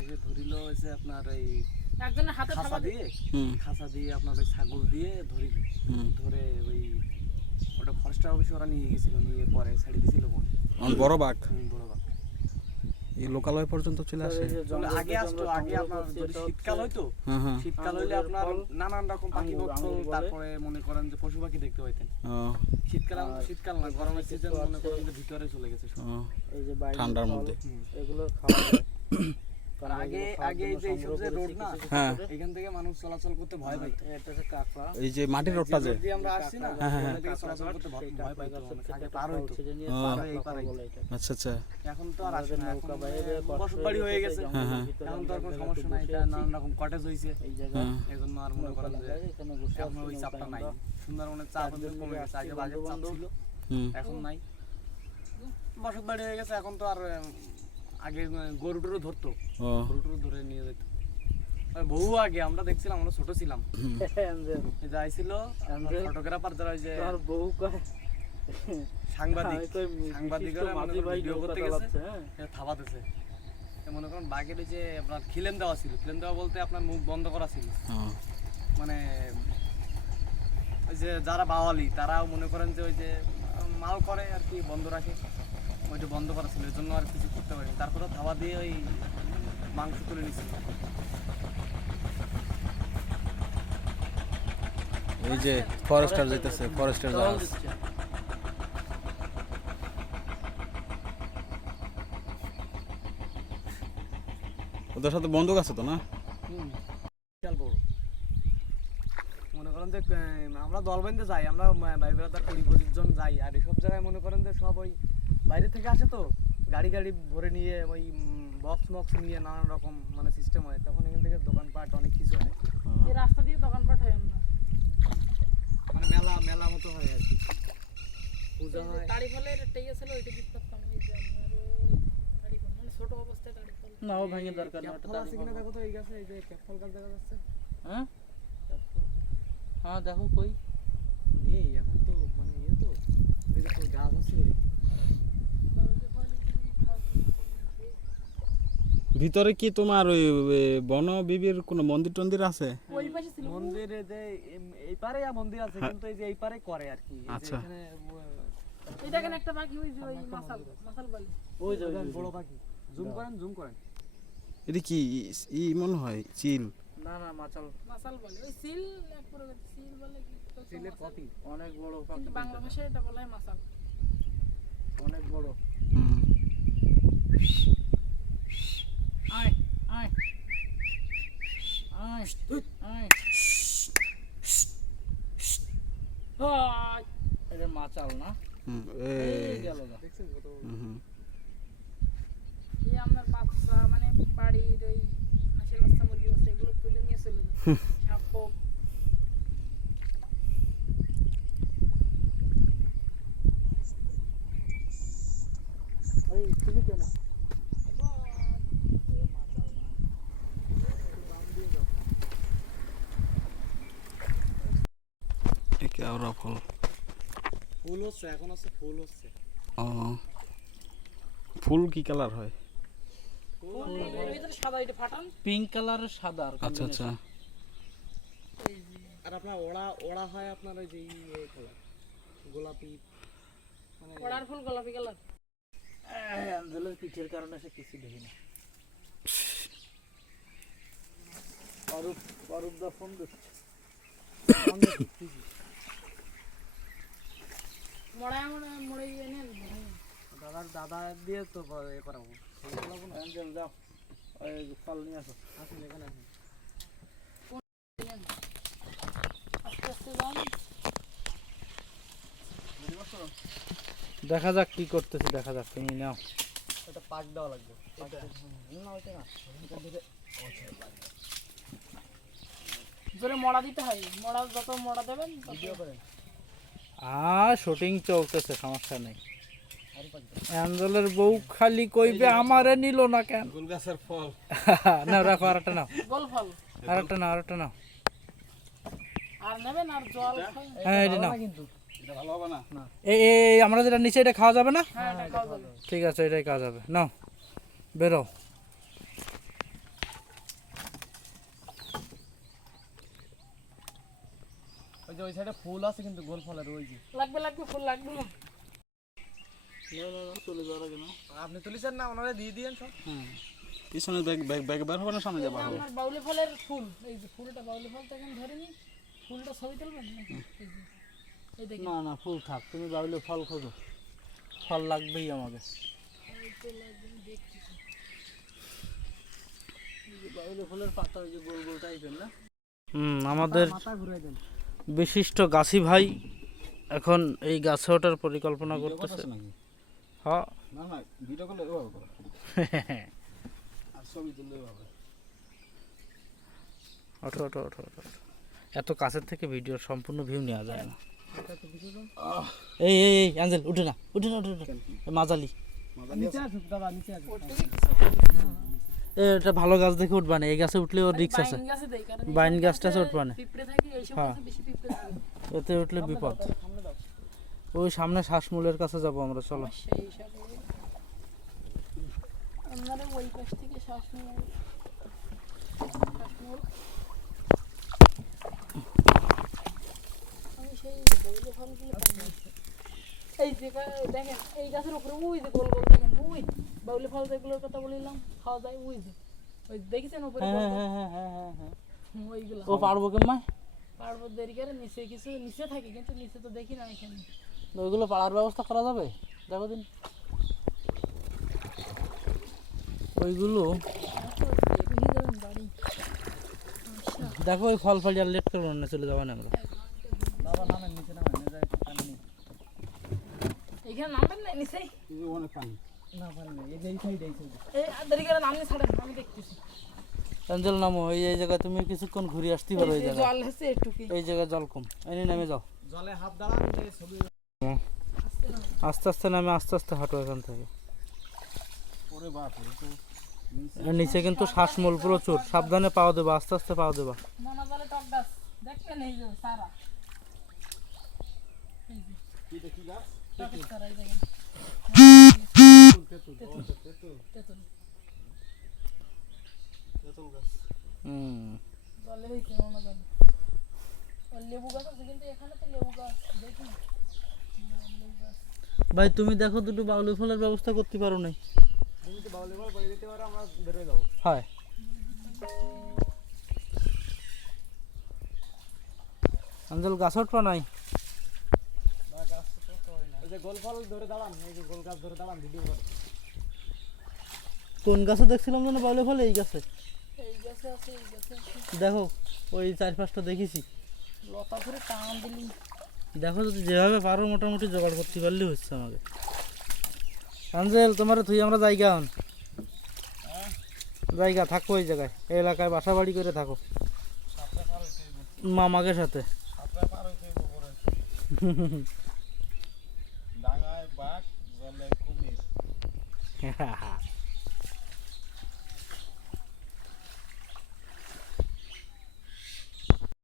আগে ধরিল হচ্ছে আপনার এই একজনের হাতে খাসা দিয়ে আপনার ওই ছাগল দিয়ে ধরিল, ধরে ওই ওটা ফরেস্ট অফিসে ওরা নিয়ে গেছিল, নিয়ে পরে ছাড়ি দিছিল বড় বাঘ। বড় বাঘ এই লোকালয় পর্যন্ত চলে আসে। আগে আসতো, আগে আপনার যদি শীতকাল হইতো, শীতকাল হইলে আপনার নানান রকম পাখি বকতো, তারপরে মনে করেন যে পশু পাখি দেখতে পাইতেন। শীতকাল না, গরমের সিজন মনে করেন যে ভিতরে চলে গেছে এই যে ঠান্ডার মধ্যে এগুলো খাওয়া যায়। আগে এই যে এইসব যে রোড না, এখান থেকে মানুষ চলাচল করতে ভয় পাইতো। এটা হচ্ছে কাঁকড়া, এই যে মাটির রোডটা যে আমরা আসছি না, ওখান থেকে চলাচল করতে ভয় পাইতো, আগে পার হইতো। আচ্ছা আচ্ছা, এখন তো আর আসে না, এখন বসতবাড়ি হয়ে গেছে, এখন তো আর কোনো সমস্যা নাই, এটা নানান রকম কটেজ হইছে, এই জন্য আর মনে করেন যে এখন ওই চাপটা নাই। সুন্দরবনের চাপ কমে গেছে, আগে বাঘের চাপ ছিল, এখন নাই, বসতবাড়ি হয়ে গেছে। এখন তো আর আগে গরু টরু ধরতো, গরু টরু ধরে নিয়ে যেত বহু আগে, আমরা দেখছিলাম, আমরা ছোট ছিলাম, যাইছিল ফটোগ্রাফার যারা, ওই যে সাংবাদিকরা ভিডিও করতে গেছে, থাবাতেছে। মনে করেন বাঘের ওই যে আপনার খিলেন দেওয়া ছিল, খিলেন দেওয়া বলতে আপনার মুখ বন্ধ করা ছিল, মানে ওই যে যারা বাওয়ালি তারাও মনে করেন যে ওই যে মাল করে আর কি, বন্ধ রাখে, ওইটা বন্ধ করা ছিল, এর জন্য আর কিছু করতে পারিনি। তারপরে ধাবা দিয়ে ওই মাংস তুলে নিয়েছিল। এই যে ফরেস্টার যাইতেছে, ফরেস্টার জাহাজ। ওদের সাথে বন্দুক আছে তো না? বিশাল বড়। মনে করেন যে আমরা দল বেঁধে যাই, আমরা ভাই বেড়াতার 20-25 জন যাই, আর এইসব জায়গায় মনে করেন যে সব ওই বাইরে থেকে আসে তো, গাড়ি ভরে নিয়ে ওই বক্স নিয়ে নানান রকম মানে সিস্টেম হয়, তখন এখান থেকে দোকানপাট অনেক কিছু হয়, এই রাস্তা দিয়ে দোকানপাট হয়, আমরা মানে মেলা মতো হয় আর কি, পূজা হয়। তাড়ি ফলের টেকে ছিল, ওইটা কি করতাম, এই যে আপনার তাড়ি ফল মানে ছোট অবস্থায় তাড়ি ফল নাও ভাঙে দরকার না। ফল আছে কিনা দেখো তো, এই গাছে এই যে ক্যাপফল গাছ দেখা যাচ্ছে। হ্যাঁ হ্যাঁ, দেখো কই নেই এখন তো, মানে তো এই যে গাছ আছে ওই ভিতরে কি তোমার ওই বন বিবির কোনো মন্দির টন্দির আছে? ওই পাশে ছিল মন্দিরে যে এই পারে মন্দির আছে, কিন্তু এই যে এই পারে করে আর কি, আচ্ছা, এখানে এটা কেন একটা পাখি, ওই যে ওই মাসাল বালি, ওই যে বড় পাখি, জুম করেন এটা কি ই মনে হয় চিল? না না, মাসাল বালি, ওই সিল এক প্রকার সিল বলে কি, সিলের কপি, অনেক বড় পাখি, কিন্তু বাংলা ভাষায় এটা বলা হয় মাসাল, অনেক বড়। আয় আয় আয় আয় এটা মাচাল না? এই গেল না, দেখছেন কত এই আপনার বাচ্চা মানে বাড়ির ওই হাঁসের বাচ্চা, মুরগি বাচ্চা এগুলো তুলে নিয়ে চলে যায়, সাপ এই তুমি কেন কেওড়া ফল। ফুল হচ্ছে, এখন আছে ফুল হচ্ছে। ও, ফুল কি কালার হয়? ভিতরে সাদা, এটা ফাটান পিঙ্ক কালারের সাদা। আচ্ছা আচ্ছা, আর আপনার ওড়া হয় আপনার ওই যে এই কালার গোলাপি, মানে ওড়ার ফুল গোলাপি কালার। অ্যাঞ্জেলের পিঠের কারণে সে কিছু দেখি না। অরূপ দা ফোন দিচ্ছে, মোড়ে এনে দাদা দিয়ে তো এ করাবো। অ্যাঞ্জেল যাও, ওই ফল নিয়ে আসো। আসুন এখানে আসুন। আস্তে আস্তে যান, দেখা যাক কি করতেছে, দেখা যাক, তুমি নাও। এটা পাক দেওয়া লাগবে, না ওইটা না, জোরে মড়া দিতে হয়, মড়া যত মড়া দেবেন ভিডিও করেন। শুটিং চলতেছে, সমস্যা নেই। অ্যাঞ্জেলের বউ খালি কইবে আমারে নিল না কেন। গোল গাছের ফল না রাখো, আরেকটা নাও, গোল ফল আরেকটা নাও, আরেকটা নাও। আর নেবেন, আর জল হ্যাঁ, এটা নাও। কিন্তু এটা ভালো হবে না? এই আমরা যেটা নিচে, এটা খাওয়া যাবে না? হ্যাঁ, এটা খাওয়া যাবে। ঠিক আছে, এটাই খাওয়া যাবে। নাও, বেরো। যে ওই সাইডে ফুল আছে কিন্তু গোল ফলের ওই যে লাগবে লাগবে ফুল লাগবে না। চলে যাওয়ার আগে না আপনি তুলিছেন না ওনারে দিয়ে দিয়েন সব পিছনে ব্যাগ বের হবে না সামনে যাবা হবে আপনার বাউলি ফলের ফুল, এই যে ফুলটা বাউলি ফলটা এখন ধরে নি, ফুলটা ছবি তুলবেন নাকি? এই দেখেন না না ফুল থাক, তুমি ভাবলে ফল খোঁজো, ফল লাগবেই আমাকে। এই তো লাগবে, আমি দেখতেছি। বাউলি ফলের পাতা ওই যে গোল গোল টাইপের না। আমাদের মাথা ঘুরাই দেন বিশিষ্ট গাছি ভাই এখন এই গাছে ওঠার পরিকল্পনা করতেছে। নাকি হ্যাঁ না না ভিডিও করলে এভাবে করো আর ছবি তুললে এভাবে ওঠো ওঠো ওঠো ওঠো ওঠো। এত কাছের থেকে ভিডিওর সম্পূর্ণ ভিউ নেওয়া যায় না। এই এই এই অ্যাঞ্জেল উঠে না উঠে না উঠে না, এ মাজালি নিচে আসুক দাদা নিচে আসুক এটা ভালো গাছ দেখে উঠবা না, এই গাছে উঠলে ওর রিস্ক আছে। বাইন গাছে দেই, কারণ বাইন এইসব গাছটা গাছে উঠবা না। পিঁপড়ে থাকে, এইসব হ্যাঁ। গাছে বেশি পিঁপড়ে থাকে। এতে উঠলে বিপদ। সামনে দাও ওই সামনে শ্বাসমূলের কাছে যাবো আমরা, চলো। সেই হিসাবে আপনারা ওই পাশ থেকে শ্বাস নিয়ে আমি সেই বাউলি ফলগুলো এই যে দেখেন এই গাছের উপরে ওই যে গোল গোল দেখেন, ওই বাউলি ফল যেগুলোর কথা বলিলাম খাওয়া যায়, ওই যে ওই দেখেছেন উপরে গোল গোল? ওইগুলো ও পারবো কেমন? পারবো দেরি করে, নিচে কিছু নিচে থাকে কিন্তু নিচে তো দেখি না এখানে। ওইগুলো পাড়ার ব্যবস্থা করা যাবে, দেখো দিন। ওইগুলো এখনই যাবেন বাড়ি? আচ্ছা দেখো, ওই ফল ফল আর লেট করবো না, চলে যাবো না আমরা। বাবা নামেন নিচে নামেন যায় পানি নেই এখানে নামবেন না নিচেই? অনেক পানি না পানি নেই এই যে এই সাইড এই সাইড এই দেরি করে নামিয়ে ছাড়েন, আমি দেখতেছি। অ্যাঞ্জেল নামো, এই জায়গায় তুমি কিছুক্ষণ ঘুরে আসতে পারো। এই এই যে জায়গায় জল হচ্ছে একটুকি, এই জায়গায় জল কম, এনে নেমে যাও। জলে হাত দাঁড়ান যে ছবি আসছে না। আস্তে আস্তে নামে আস্তে আস্তে হাঁটো এখান থেকে। ওরে বাপ রে তো আর নিচে কিন্তু শ্বাসমূল প্রচুর, সাবধানে পাও দেবা, আস্তে আস্তে পাও দেবা। মনে জলে টক গাছ দেখবেন, এই যে সারা এই যে কি দেখি গাছ টকের সারা, এই দেখেন তেঁতুল। তেঁতুল গাছ জলে হয়েছে মনে জলে। আর লেবু গাছ আছে কিন্তু এখানে তো লেবু গাছ দেখি না। লেবু গাছ ভাই তুমি দেখো দুটো বাউলি ফলের ব্যবস্থা করতে পারো নাই? তুমি তো বাউলি বল বাড়ি দিতে পারো, আমরা বেরোয় যাবো হয় অঞ্জল গাছ উঠবা নাই? গাছ তো করতে পারি না। এই যে গোল ফল ধরে দাঁড়ান, এই যে গোল গাছ ধরে দাঁড়ান ভিডিও করে কোন গাছে দেখছিলাম যেন বাউলি ফল? এই গাছে এই গাছে আছে, এই গাছে আছে। দেখো, ওই 4-5টা দেখেছি। লতা করে টান দিলি দেখো, যদি যেভাবে পারো মোটামুটি জোগাড় করতে পারলেই হচ্ছে আমাকে। আঞ্জেল তোমার তুই আমরা জায়গা হন, জায়গা থাকো ওই জায়গায়, এই এলাকায় বাসা বাড়ি করে থাকো মামাকে সাথে। ডাঙায় বাঘ জলে কুমির